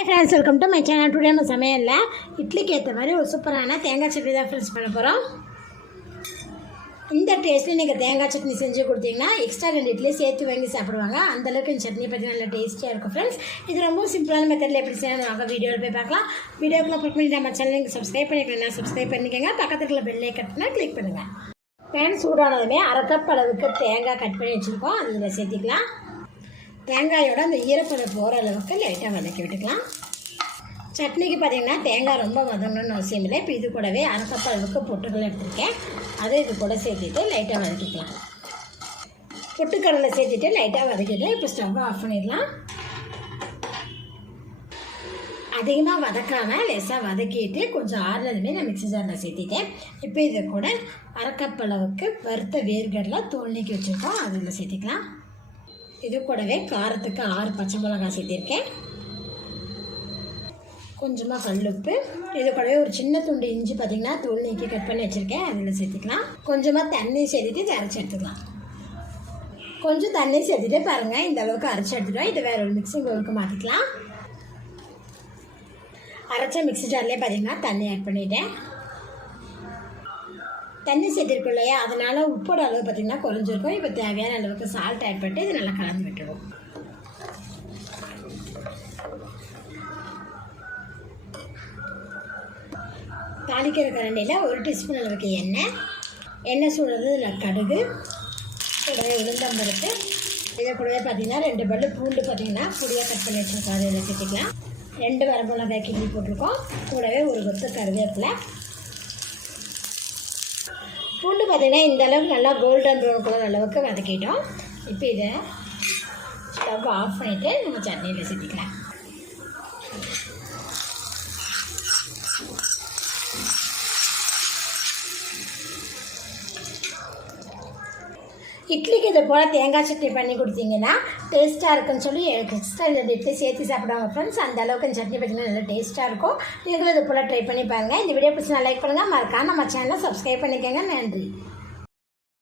Hi friends welcome to my channel today நம்ம சமையலில் இட்லிக்கு ஏற்ற மாதிரி ஒரு சூப்பரான தேங்காய் சட்னி தான் ஃப்ரெண்ட்ஸ் பண்ண போகிறோம் இந்த டேஸ்ட்டில் நீங்கள் தேங்காய் சட்னி செஞ்சு கொடுத்தீங்கன்னா எக்ஸ்ட்ரா ரெண்டு இட்லி சேர்த்து வாங்கி சாப்பிடுவாங்க. அந்தளவுக்கு இந்த சட்னி பற்றி நல்லா டேஸ்ட்டியாக இருக்கும் ஃப்ரெண்ட்ஸ் இது ரொம்ப சிம்பிளான மெத்தடில் எப்படி செய்யணும் வாங்க வீடியோவில் போய் பார்க்கலாம். வீடியோக்குள்ள கிளிக் பண்ணி நம்ம சேனலுக்கு சப்ஸ்கிரைப் பண்ணிக்கலாம் சப்ஸ்கிரைப் பண்ணிக்கோங்க. பக்கத்தில் பெல்லை கட்டினா பண்ணால் கிளிக் பண்ணுங்கள் பேன் சூடானதுமே அரை கப் அளவுக்கு தேங்காய் கட் பண்ணி வச்சுருக்கோம். அதில் சேர்த்திக்கலாம். தேங்காயோட அந்த ஈரப்பதம் போகிற அளவுக்கு லைட்டாக வதக்கி விட்டுக்கலாம். சட்னிக்கு பார்த்தீங்கன்னா தேங்காய் ரொம்ப வதங்கணும்னு அவசியம் இல்லை. இப்போ இது கூடவே அரை கப் அளவுக்கு பொட்டுக்கடலை எடுத்துருக்கேன். அதை இது கூட சேர்த்துட்டு லைட்டாக வதக்கிக்கலாம். பொட்டுக்கடலை சேர்த்துட்டு லைட்டாக வதக்கிட்டு இப்போ ஸ்டவ்வை ஆஃப் பண்ணிடலாம். அதிகமாக வதக்காமல் லேசாக வதக்கிட்டு கொஞ்சம் ஆறுனதுமே நான் மிக்சி ஜாரில் சேர்த்திட்டேன். இப்போ இதை கூட அரை அளவுக்கு வறுத்த வேர்கடலை தோல் நீக்கி வச்சுருக்கோம். அதில் சேர்த்திக்கலாம். இது கூடவே காரத்துக்கு ஆறு பச்சை மிளகாய் சேர்த்திருக்கேன். கொஞ்சமாக கல்லுப்பு. இது கூடவே ஒரு சின்ன துண்டு இஞ்சி பார்த்தீங்கன்னா தூள் நீக்கி கட் பண்ணி வச்சுருக்கேன். அதில் சேர்த்துக்கலாம். கொஞ்சமாக தண்ணி சேர்த்துட்டு இதை அரைச்சி எடுத்துக்கலாம். கொஞ்சம் தண்ணி சேர்த்துட்டு பாருங்கள் இந்த அளவுக்கு அரைச்சி எடுத்துட்டோம். இதை வேறு ஒரு மிக்சிங் பவுலுக்கு மாற்றிக்கலாம் அரைச்ச மிக்ஸி ஜார்லேயே பார்த்தீங்கன்னா தண்ணி ஆட் பண்ணிட்டேன். தண்ணி சேர்த்துருக்கோம் இல்லையா? அதனால் உப்போட அளவு பார்த்திங்கன்னா குறைஞ்சிருக்கும். இப்போ தேவையான அளவுக்கு சால்ட் ஆட் பண்ணிட்டு இது நல்லா கலந்து விட்டுருவோம். தாளிக்கிற கரண்டியில் ஒரு டீஸ்பூன் அளவுக்கு எண்ணெய். எண்ணெய் சூடுறது இதில் கடுகு கூடவே உளுந்தம்பருப்பு. இதை கூடவே பார்த்தீங்கன்னா ரெண்டு பல்லு பூண்டு பார்த்தீங்கன்னா பொடியாக கட் பண்ணி வச்சுருக்கோம். அதை சேர்த்துக்கலாம். ரெண்டு வரமிளகாய் கிள்ளி போட்டிருக்கோம். கூடவே ஒரு கொத்து கருவேப்பிலை. பூண்டு பார்த்தீங்கன்னா இந்த அளவுக்கு நல்லா கோல்டன் ப்ரௌன் கலர் அளவுக்கு வதக்கிட்டோம். இப்போ இதை ஸ்டவ் ஆஃப் பண்ணிவிட்டு நம்ம சட்னியில் சேர்த்துக்கலாம் இட்லிக்கு இது போல் தேங்காய் சட்னி பண்ணி கொடுத்தீங்கன்னா டேஸ்ட்டாக இருக்குன்னு சொல்லி எக்ஸ்ட்ரா இந்த இட்லி சேர்த்து சாப்பிடுவாங்க ஃப்ரெண்ட்ஸ் அந்த அளவுக்கு இந்த சட்னி பார்த்தீங்கன்னா நல்லா டேஸ்ட்டாக இருக்கும். நீங்களும் இது போல் ட்ரை பண்ணி பாருங்கள் இந்த வீடியோ பிடிச்சி லைக் பண்ணுங்கள் மறக்காம நம்ம சேனலை சப்ஸ்கிரைப் பண்ணிக்கோங்க. நன்றி.